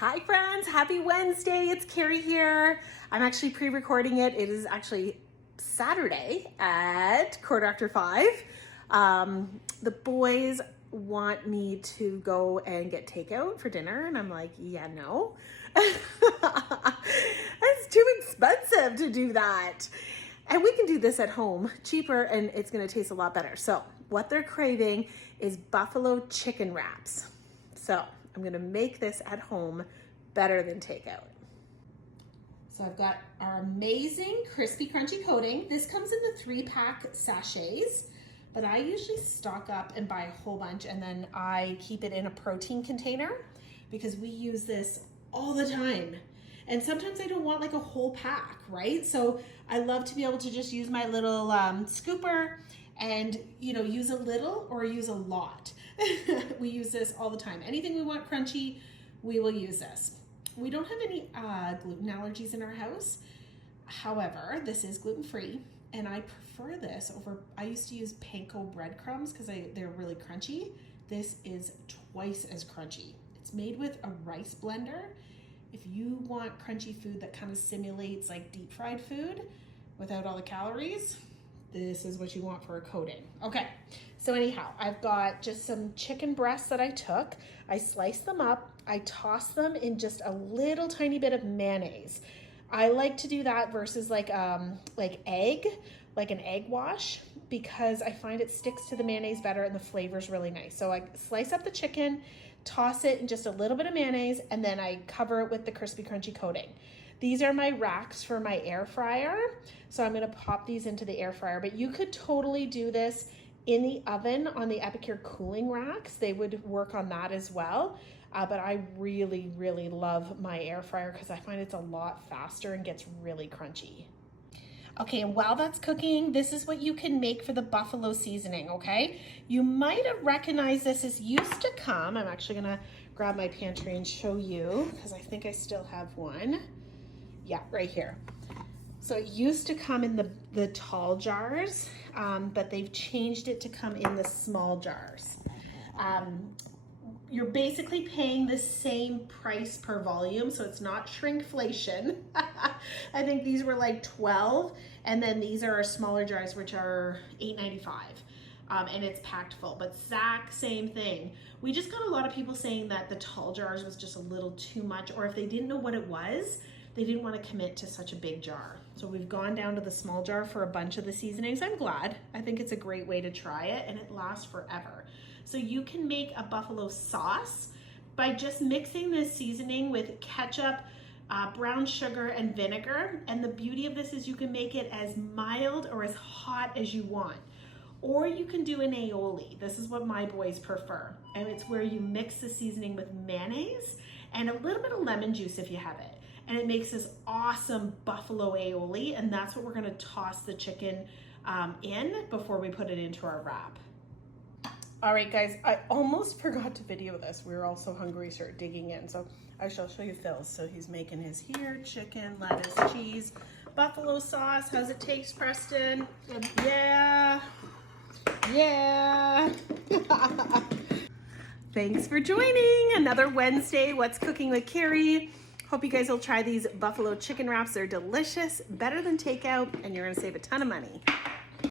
Hi friends, happy Wednesday. It's Carrie here. I'm actually pre-recording it. It is actually Saturday at 5:15. The boys want me to go and get takeout for dinner and I'm like, yeah, no. It's too expensive to do that. And we can do this at home, cheaper, and it's gonna taste a lot better. So what they're craving is buffalo chicken wraps. So I'm gonna make this at home better than takeout. So I've got our amazing crispy crunchy coating. This comes in the 3-pack sachets, but I usually stock up and buy a whole bunch and then I keep it in a protein container because we use this all the time. And sometimes I don't want like a whole pack, right? So I love to be able to just use my little scooper and, you know, use a little or use a lot. We use this all the time. Anything we want crunchy, we will use this. We don't have any gluten allergies in our house. However, this is gluten-free and I prefer this over, I used to use panko breadcrumbs because they're really crunchy. This is twice as crunchy. It's made with a rice blender. If you want crunchy food that kind of simulates like deep fried food without all the calories, this is what you want for a coating. Okay, so anyhow, I've got just some chicken breasts that I took. I sliced them up. I tossed them in just a little tiny bit of mayonnaise. I like to do that versus like an egg wash, because I find it sticks to the mayonnaise better and the flavor's really nice. So I slice up the chicken, toss it in just a little bit of mayonnaise, and then I cover it with the crispy crunchy coating. These are my racks for my air fryer. So I'm gonna pop these into the air fryer, but you could totally do this in the oven on the Epicure cooling racks. They would work on that as well. But I really, really love my air fryer because I find it's a lot faster and gets really crunchy. Okay, and while that's cooking, this is what you can make for the buffalo seasoning, okay? You might have recognized this. This used to come. I'm actually gonna grab my pantry and show you because I think I still have one. Yeah, right here. So it used to come in the tall jars, but they've changed it to come in the small jars. You're basically paying the same price per volume, so it's not shrinkflation. I think these were like 12, and then these are our smaller jars, which are $8.95, and it's packed full. But Zach, same thing. We just got a lot of people saying that the tall jars was just a little too much, or if they didn't know what it was, they didn't want to commit to such a big jar. So we've gone down to the small jar for a bunch of the seasonings. I'm glad. I think it's a great way to try it, and it lasts forever. So you can make a buffalo sauce by just mixing this seasoning with ketchup, brown sugar, and vinegar. And the beauty of this is you can make it as mild or as hot as you want. Or you can do an aioli. This is what my boys prefer. And it's where you mix the seasoning with mayonnaise and a little bit of lemon juice if you have it. And it makes this awesome buffalo aioli. And that's what we're gonna toss the chicken in before we put it into our wrap. All right, guys, I almost forgot to video this. We were all so hungry, start digging in. So I shall show you Phil's. So he's making his here, chicken, lettuce, cheese, buffalo sauce. How's it taste, Preston? Yeah, yeah. Thanks for joining another Wednesday, What's Cooking with Carrie. Hope you guys will try these buffalo chicken wraps. They're delicious, better than takeout, and you're gonna save a ton of money.